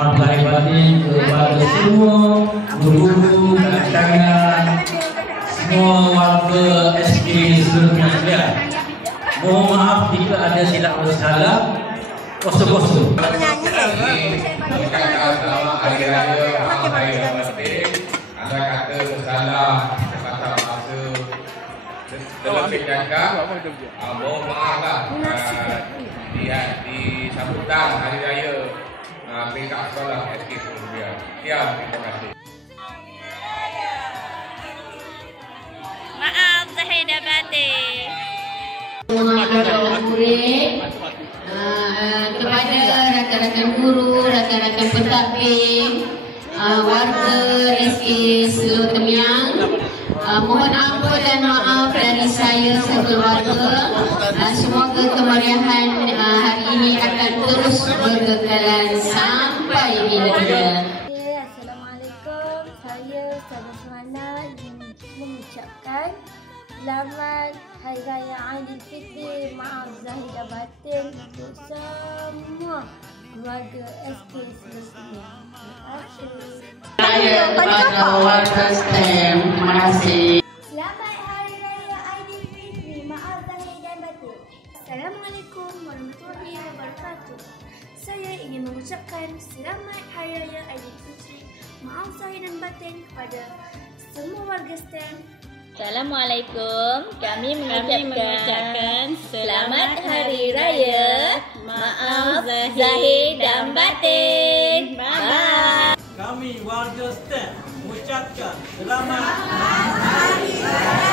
maaf lahir batin kepada semua guru-guru, kanak-kanak, semua warga SK seluruhnya sekalian. Mohon maaf jika ada silap bersalah. Kosong-kosong. Selamat Hari Raya, Hari Raya Batin. Anda kata bersalah kata bahasa terlebih jangka. Mohon maaflah di sambutan Hari Raya peringkat sekolah SK Columbia. Sekian, terima kasih. Maaf Zahir dan Batin. Kepada rakan-rakan guru, rakan-rakan pentadbir, warga SK Seluruh Temiang, mohon ampun dan maaf dari saya sekeluarga. Semoga kemeriahan hari ini akan terus berkekalan sampai bila-bila. Assalamualaikum, saya Sada Suhana ingin mengucapkan selamat Hari Raya Aidilfitri. Maaf Zahir dan Batin untuk semua keluarga SK Seluruhnya. Terima kasih. Saya kepada warga STEM, terima kasih. Selamat Hari Raya Aidilfitri. Maaf Zahir dan Batin. Assalamualaikum warahmatullahi wabarakatuh. Saya ingin mengucapkan selamat Hari Raya Aidilfitri. Maaf Zahir dan Batin kepada semua warga STEM. Assalamualaikum. Kami mengucapkan selamat Hari Raya. Maaf Zahir dan Batin. Bye. Kami warga STEM mengucapkan selamat Hari Raya.